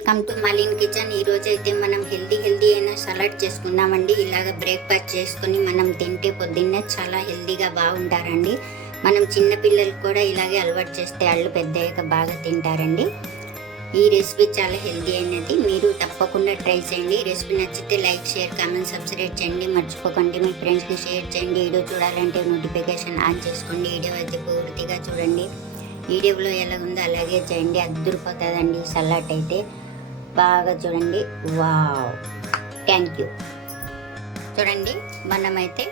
Welcome to మలిన్ kitchen. ఈరోజు అయితే మనం హెల్దీ అయిన సలాడ్ చేసుకుందామండి. ఇలాగ బ్రేక్ఫాస్ట్ చేసుకుని మనం తింటే పొద్దున్నే చాలా హెల్దీగా బాగుంటారండి. మనం చిన్న పిల్లలకు కూడా ఇలాగే అలవాటు చేస్తే వాళ్ళు పెద్దయ్యాక బాగా తింటారండి. ఈ రెసిపీ చాలా హెల్దీ అయినది, మీరు తప్పకుండా ట్రై చేయండి. ఈ రెసిపీ నచ్చితే లైక్, షేర్, కామెంట్, సబ్స్క్రైబ్ చేయండి. మర్చిపోకండి మీ ఫ్రెండ్స్కి షేర్ చేయండి. వీడియో చూడాలంటే నోటిఫికేషన్ ఆన్ చేసుకోండి. వీడియో అయితే పూర్తిగా చూడండి. వీడియోలో ఎలా ఉందో అలాగే చేయండి. అద్దరిపోతుందండి సలాడ్ అయితే. బాగా చూడండి. Wow, thank you. చూడండి, మనమైతే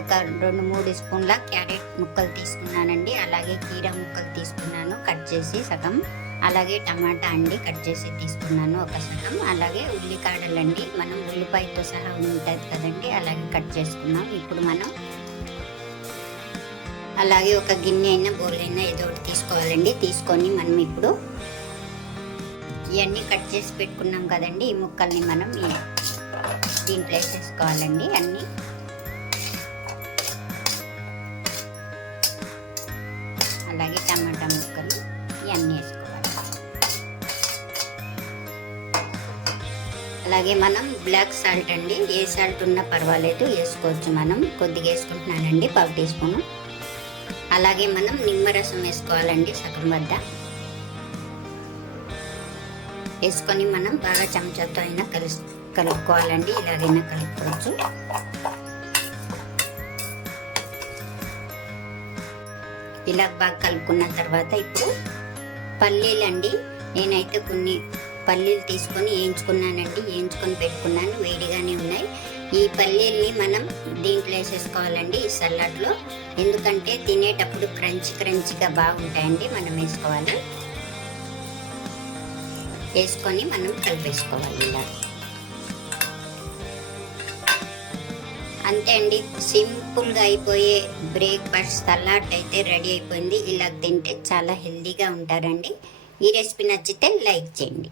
ఒక 2-3 స్పూన్ల క్యారెట్ ముక్కలు తీసుకున్నానండి. అలాగే కీరా ముక్కలు తీసుకున్నాను కట్ చేసి సగం. అలాగే టమాటా అండి కట్ చేసి తీసుకున్నాను ఒక సగం. అలాగే ఉల్లికాడలండి, మనం ఉల్లిపాయతో సహా ఉంటుంది కదండి, అలాగే కట్ చేసుకున్నాం. ఇప్పుడు మనం అలాగే ఒక గిన్నె అయినా బౌల్ అయినా ఏదో ఒకటి తీసుకోవాలండి. తీసుకొని మనం ఇప్పుడు ఇవన్నీ కట్ చేసి పెట్టుకున్నాం కదండి, ఈ ముక్కల్ని మనం దీంట్లో వేసేసుకోవాలండి. అన్నీ అలాగే టమాటా ముక్కలు ఇవన్నీ వేసుకోవాలి. అలాగే మనం బ్లాక్ సాల్ట్ అండి, ఏ సాల్ట్ ఉన్నా పర్వాలేదు వేసుకోవచ్చు. మనం కొద్దిగా వేసుకుంటున్నానండి, 1/2 టీ స్పూను. అలాగే మనం నిమ్మరసం వేసుకోవాలండి సగం వద్ద. వేసుకొని మనం బాగా చెంచాతో అయినా కలుపుకోవాలండి. ఇలాగైనా కలుపుకోవచ్చు. ఇలా బాగా కలుపుకున్న తర్వాత ఇప్పుడు పల్లీలు అండి, నేనైతే కొన్ని పల్లీలు తీసుకొని వేయించుకొని పెట్టుకున్నాను. వేడిగానే ఉన్నాయి. ఈ పల్లీల్ని మనం దీంట్లో వేసేసుకోవాలండి ఈ సలాడ్లో. ఎందుకంటే తినేటప్పుడు క్రంచిగా బాగుంటాయండి. మనం వేసుకోవాలి. వేసుకొని మనం కలిపేసుకోవాలి. ఇలా అంతే అండి, సింపుల్గా అయిపోయే బ్రేక్ఫాస్ట్ సలాడ్ అయితే రెడీ అయిపోయింది. ఇలా తింటే చాలా హెల్తీగా ఉంటారండి. ఈ రెసిపీ నచ్చితే లైక్ చేయండి.